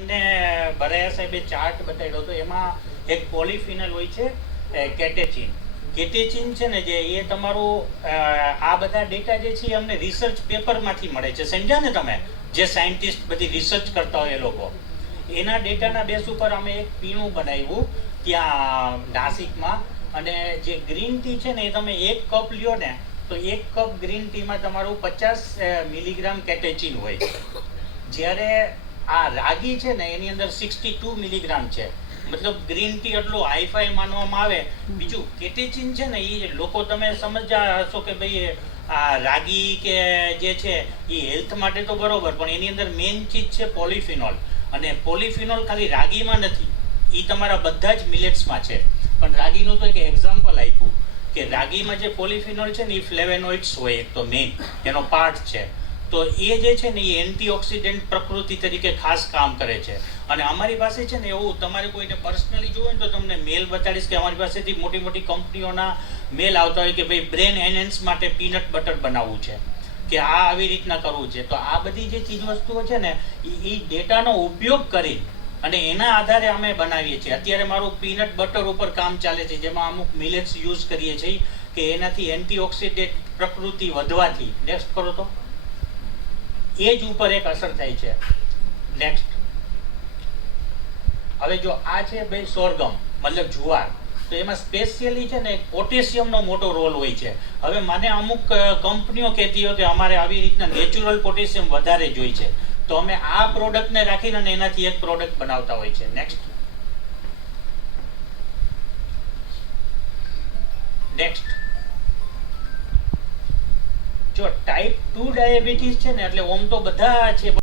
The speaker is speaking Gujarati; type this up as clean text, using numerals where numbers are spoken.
તમને બરાયા સાહેબે ચાર્ટ બતાવ્યો તો એમાં એક પોલિફિનલ હોય છે કેટેચિન. કેટેચિન છે ને જે એ તમારું આ બધા ડેટા જે છે એ અમને રિસર્ચ પેપરમાંથી મળે છે, સમજ્યા ને તમે? જે સાયન્ટિસ્ટ બધી રિસર્ચ કરતા હોય એ લોકો એના ડેટાના બેસ ઉપર અમે એક પીણું બનાવ્યું ત્યાં નાસિકમાં. અને જે ગ્રીન ટી છે ને એ તમે 1 કપ લ્યો ને તો 1 કપ ગ્રીન ટીમાં તમારું 50 મિલીગ્રામ કેટેચિન હોય. જ્યારે આ રાગી છે ને એની અંદર 62 મિલીગ્રામ છે. મતલબ ગ્રીન ટી એટલું હાઈફાઈ માનવામાં આવે. બીજું કેટેચિન છે ને એ લોકો તમે સમજ્યા હશો કે ભાઈ આ રાગી કે જે છે એ હેલ્થ માટે તો બરોબર, પણ એની અંદર મેઇન ચીજ છે પોલિફિનોલ. અને પોલિફિનોલ ખાલી રાગીમાં નથી, એ તમારા બધા જ મિલેટ્સમાં છે. પણ રાગીનું તો એક એક્ઝામ્પલ આપ્યું કે રાગીમાં જે પોલિફિનોલ છે ને એ ફ્લેવેનોઇડ્સ હોય, એક તો મેઇન એનો પાર્ટ છે. તો એ જે છે ને એ એન્ટીઓક્સિડન્ટ પ્રકૃતિ તરીકે ખાસ કામ કરે છે. અને અમારી પાસે છે ને એવું તમારે કોઈને પર્સનલી જોવું ને તો તમને મેલ બતાડીશ કે અમારી પાસેથી મોટી મોટી કંપનીઓના મેલ આવતા હોય કે ભાઈ બ્રેન એનહેન્સ માટે પીનટ બટર બનાવવું છે કે આ આવી રીતના કરવું છે. તો આ બધી જે ચીજ વસ્તુઓ છે ને એ ડેટાનો ઉપયોગ કરી અને એના આધારે અમે બનાવીએ છીએ. અત્યારે મારું પીનટ બટર ઉપર કામ ચાલે છે, જેમાં અમુક મિલેટ્સ યુઝ કરીએ છીએ કે એનાથી એન્ટીઓક્સિડન્ટ પ્રકૃતિ વધવાથી નેક્સ્ટ કરો તો એજ ઉપર એક અસર થાય છે. નેક્સ્ટ હવે જો આ છે ભાઈ સોરગમ મતલબ જુવાર, તો એમાં સ્પેશિયલી છે ને પોટેશિયમનો મોટો રોલ હોય છે. હવે મને અમુક કંપનીઓ કહેતી હોય કે અમારે આવી રીતના નેચરલ પોટેશિયમ વધારે જોઈએ છે, તો અમે આ પ્રોડક્ટને રાખીને એનાથી એક પ્રોડક્ટ બનાવતા હોય છે. નેક્સ્ટ જો ટાઈપ 2 ડાયાબિટીસ છે ને એટલે ઓમ તો બધા છે.